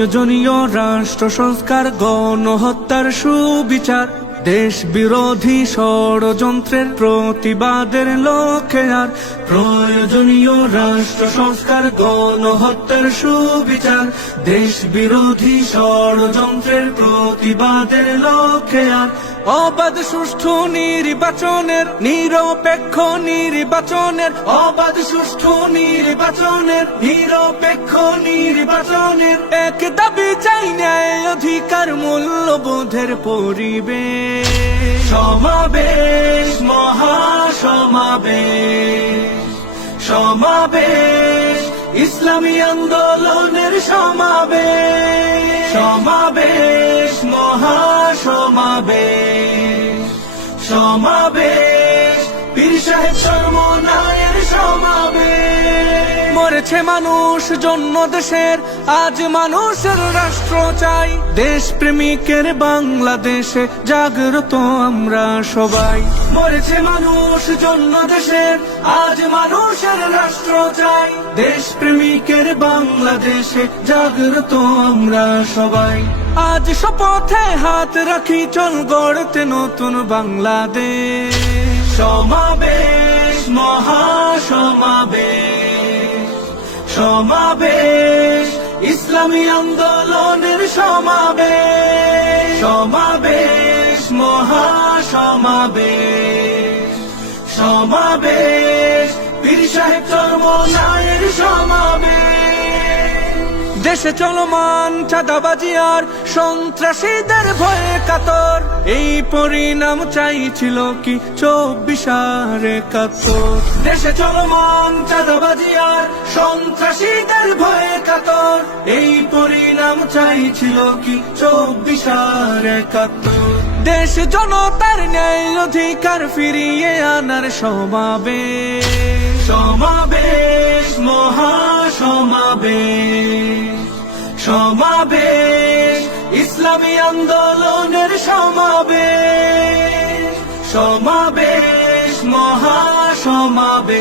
প্রয়োজনীয় রাষ্ট্র সংস্কার, গণহত্যার সুবিচার, দেশ বিরোধী ষড়যন্ত্রের প্রতিবাদের লক্ষ্যে আর প্রয়োজনীয় রাষ্ট্র সংস্কার, গণহত্যার সুবিচার, দেশ বিরোধী ষড়যন্ত্রের প্রতিবাদের লক্ষ্যে আর অবাধ সুষ্ঠু নির্বাচনের, নিরপেক্ষ নির্বাচনের, অবাধ সুষ্ঠু নির্বাচনের, নিরপেক্ষ নির্বাচনের এক দাবি চাই, ন্যায় অধিকার মূল্যবোধের পরিবেশ। সমাবেশ, মহাসমাবেশ, সমাবেশ, ইসলামী আন্দোলনের সমাবেশ। সমাবেশ, মহাসমাবেশ, সমাবেশ, পীর সাহেব চরমনায়ের সমাবেশ। মরেছে মানুষ জন্য দেশের, আজ মানুষের রাষ্ট্র চাই। দেশ প্রেমিকের বাংলাদেশে জাগ্রত আমরা সবাই। মরেছে মানুষ জন্য দেশের, আজ মানুষের রাষ্ট্র চাই। দেশ প্রেমিকের বাংলাদেশে জাগ্রত আমরা সবাই। আজ শপথে হাত রাখি, চল গড়তে নতুন বাংলাদেশ। সমাবেশ, মহাসমাবেশ, সমাবেশ, ইসলামী আন্দোলনের সমাবেশ। সমাবেশ, মহাসমাবেশ, সমাবেশ, পীর সাহেব চরমনায়ের সমাবেশ। দেশে চলমান চাঁদাবাজি আর সন্ত্রাসীদের ভয়ে কাতর, এই পরিণাম চাইছিল কি 24/71। দেশে চলমান চাঁদাবাজি আর সন্ত্রাসীদের ভয়ে কাতর, এই পরিণাম চাইছিল কি 24/71। দেশ জনতার ন্যায় অধিকার ফিরিয়ে আনার সমাবেশ। সমাবেশ, মহাসমাবেশ, সমাবেশ, ইসলামী আন্দোলনের সমাবেশ। সমাবেশ, মহাসমাবেশ,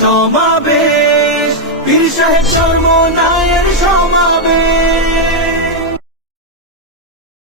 সমাবেশ, পীর সাহেব চরমনায়ের সমাবেশ।